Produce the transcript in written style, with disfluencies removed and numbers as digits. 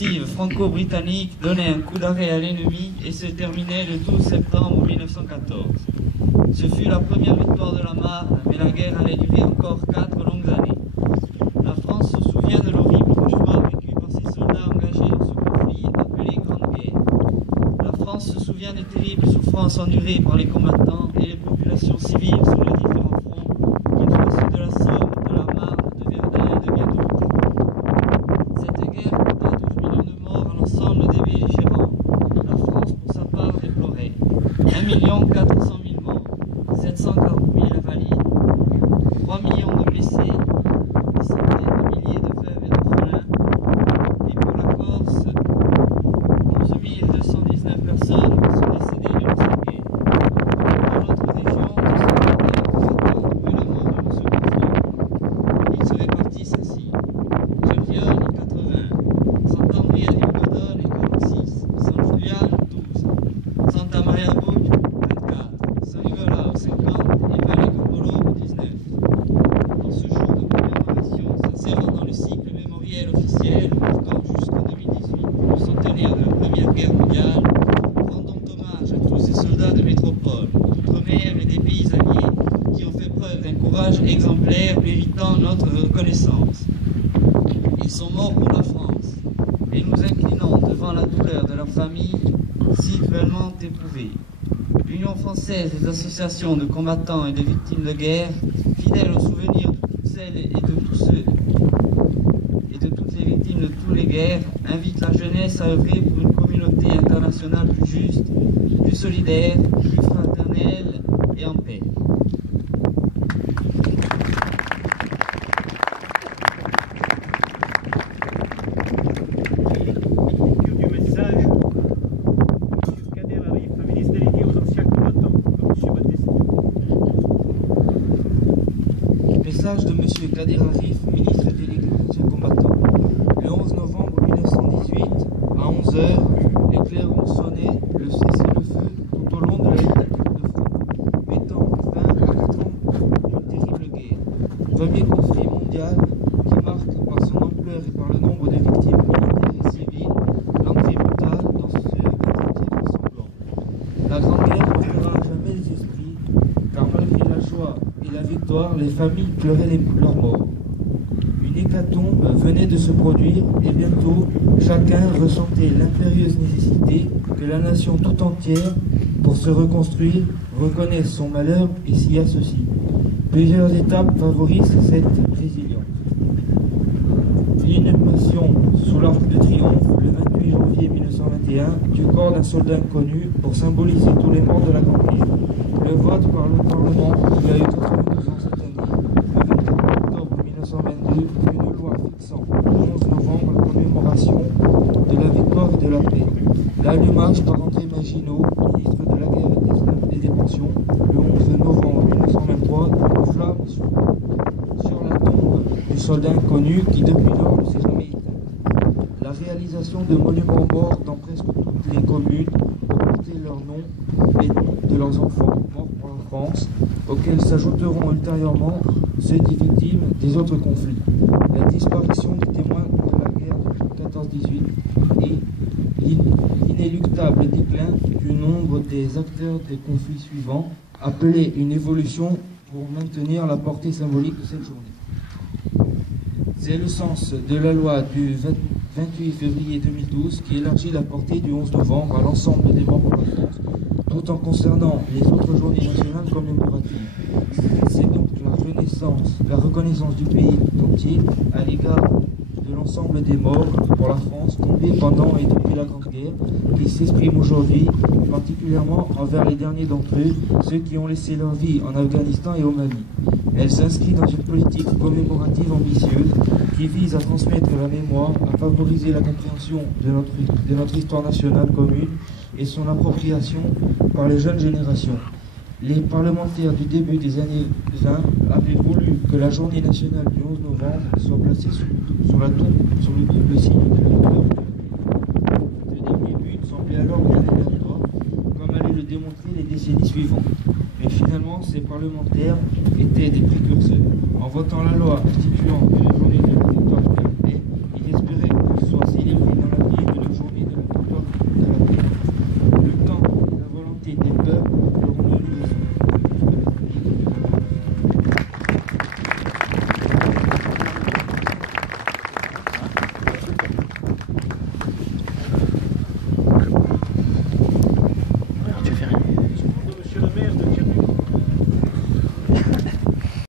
offensive franco-britannique donnait un coup d'arrêt à l'ennemi et se terminait le 12 septembre 1914. Ce fut la première victoire de la Marne, mais la guerre allait durer encore 4 longues années. La France se souvient de l'horrible cauchemar vécu par ses soldats engagés dans ce conflit appelé Grande Guerre. La France se souvient des terribles souffrances endurées par les combattants et les populations civiles sur les différents fronts, qu'ils soient ceux de la Somme, de la Marne, de Verdun et de bien d'autres. Cette guerre coûta 12 millions de morts à l'ensemble des belligérants. La France, pour sa part, déplorait 1 400 000 morts, 740 000 invalides, 3 millions de blessés, des centaines de milliers de veuves et d'orphelins, et pour la Corse, 11 219 personnes sont décédées durant cette guerre. Dans notre région, 241 vu la mort durant ce conflit. Ils se répartissent ainsi: Gerviol, 80, Sant'Andrea-di-Ugodone, 46, San Giuliano, 12, Santa Maria Bugno, 24, San Nicolas, 50 et Valle Capolo, 19. En ce jour de commémoration s'insérant dans le cycle mémoriel officiel marquant jusqu'en 2018 le centenaire de la Première Guerre mondiale, rendons hommage à tous ces soldats de métropole, d'outre-mer et des pays alliés qui ont fait preuve d'un courage exemplaire méritant notre reconnaissance. Ils sont morts pour la France, et nous inclinons devant la douleur de leurs familles si cruellement éprouvées. L'Union française des associations de combattants et de victimes de guerre, fidèle au souvenir de toutes celles et de tous ceux et de toutes les victimes de toutes les guerres, invite la jeunesse à œuvrer pour une communauté internationale plus juste, plus solidaire, plus fraternelle et en paix. Message de M. Kader Arif, ministre délégué des anciens combattants. Le 11 novembre 1918, à 11h, les clairs ont sonné le cessez-le-feu tout au long de la ligne de front, mettant fin à 4 ans d'une terrible guerre. Premier conflit mondial qui marque par son ampleur et par le nombre de victimes militaires et civiles l'entrée brutale dans ce 20e sanglant. La Grande Guerre marquera à jamais les esprits, car malgré la joie et la victoire, les familles pleuraient leurs morts. Une hécatombe venait de se produire et bientôt chacun ressentait l'impérieuse nécessité que la nation tout entière, pour se reconstruire, reconnaisse son malheur et s'y associe. Plusieurs étapes favorisent cette résilience. L'inhumation sous l'Arc de Triomphe le 28 janvier 1921 du corps d'un soldat inconnu pour symboliser tous les morts de la Grande Guerre. Le vote par le Parlement, qui a eu 92 ans cette année, le 24 octobre 1922, une loi fixant le 11 novembre la commémoration de la victoire et de la paix. L'allumage par André Maginot, ministre de la Guerre et des Pensions, le 11 novembre 1923, d'une flamme sur la tombe du soldat inconnu qui depuis lors ne s'est jamais éteint. La réalisation de monuments morts dans presque toutes les communes pour porter leur nom et nom de leurs enfants morts pour la France, auxquels s'ajouteront ultérieurement ceux des victimes des autres conflits. La disparition des témoins de la guerre de 14-18 et l'inéluctable déclin du nombre des acteurs des conflits suivants appelaient une évolution pour maintenir la portée symbolique de cette journée. C'est le sens de la loi du 28 février 2012 qui élargit la portée du 11 novembre à l'ensemble des morts pour la France, tout en concernant les autres journées nationales commémoratives. C'est donc la reconnaissance du pays entier à l'égard de l'ensemble des morts pour la France tombés pendant et depuis la Grande Guerre qui s'exprime aujourd'hui, particulièrement envers les derniers d'entre eux, ceux qui ont laissé leur vie en Afghanistan et au Mali. Elle s'inscrit dans une politique commémorative ambitieuse qui vise à transmettre la mémoire, à favoriser la compréhension de notre histoire nationale commune et son appropriation par les jeunes générations. Les parlementaires du début des années 20 avaient voulu que la journée nationale du 11 novembre soit placée sur le signe de la victoire. Le dernier but semblait alors bien énergique, comme allaient le démontrer les décennies suivantes. Mais finalement, ces parlementaires étaient des précurseurs. En votant la loi instituant une journée